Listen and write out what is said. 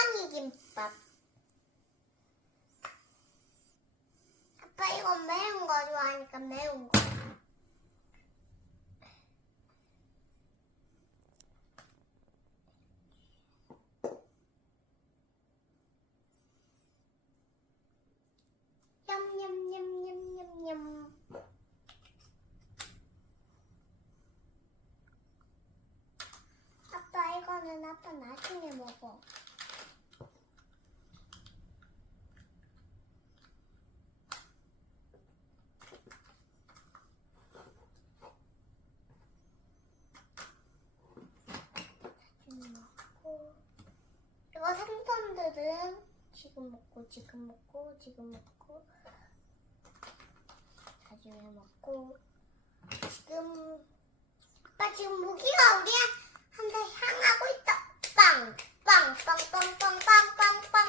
호랑이 김밥. 아빠 이거 매운 거 좋아하니까 매운 거. 아빠 이거는 아빠 나중에 먹어. 나중에 먹고. 이거 생선들은 지금 먹고 지금 먹고 지금 먹고 나중에 먹고 지금 아빠 지금 무기가 우리 한테 향하고 있다. 빵, 빵, 빵, 빵, 빵, 빵, 빵, 빵.